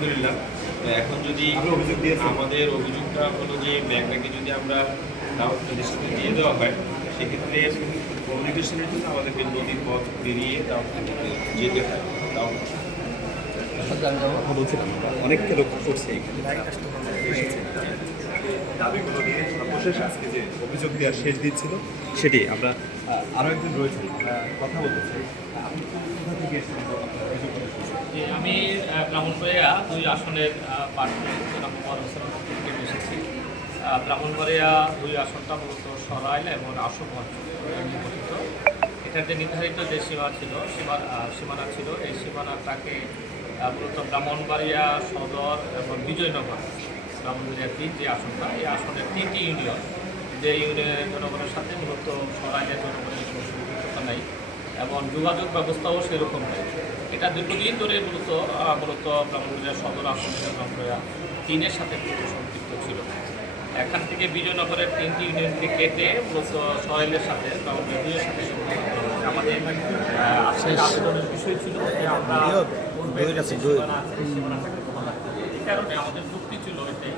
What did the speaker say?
আলহামদুলিল্লাহ। এখন যদি আমাদের অভিযোগটা হলো যে ব্যাংকটাকে যদি আমরা দাউদ প্রতিষ্ঠানে দিয়ে দেওয়া হয়, সেক্ষেত্রে কমিউনিকেশনের জন্য আমাদেরকে নদীর পথ পেরিয়ে দাউদ যেতে হয়। দাউদ কথা বলছিলাম, অনেককে লক্ষ্য করছে এখানে দাবিগুলো নিয়ে সর্বশেষ আজকে যে অভিযোগ দেওয়ার শেষ দিন ছিল সেটি আমরা আরও একজন রয়েছেন কথা বলতে চাই। আপনি কোথা থেকে এসেছেন? যে আমি ব্রাহ্মণবাড়িয়া 2 আসনের প্রার্থী থেকে এসেছি। ব্রাহ্মণবাড়িয়া 2 আসনটা মূলত সরাইল এবং আশুগঞ্জ নির্বাচিত। এটার যে নির্ধারিত যে সীমানা ছিল, এই সীমানাটাকে মূলত ব্রাহ্মণবাড়িয়া সদর এবং বিজয়নগর ব্রাহ্মণবাড়িয়া 3 যে আসনটা, এই আসনের 3টি ইউনিয়ন, যে ইউনিয়নের জনগণের সাথে মূলত সরাইলের জনগণের কোনো সম্পৃক্ততা নেই এবং যোগাযোগ ব্যবস্থাও সেরকম নেই। এটা দীর্ঘদিন ধরে মূলত ব্রাহ্মণবাড়িয়া সদর আসন ব্রাহ্মণবাড়িয়া 3-এর সাথে সম্পৃক্ত ছিল। এখান থেকে বিজয়নগরের 3টি ইউনিয়নকে কেটে মূলত সরাইলের সাথে ব্রাহ্মণবাড়িয়া 2-এর সাথে সম্পৃক্ত করা হয়েছে। আমাদের আবেদনের বিষয় ছিল যে আমরা এই কারণে আমাদের যুক্তি ছিল এটাই।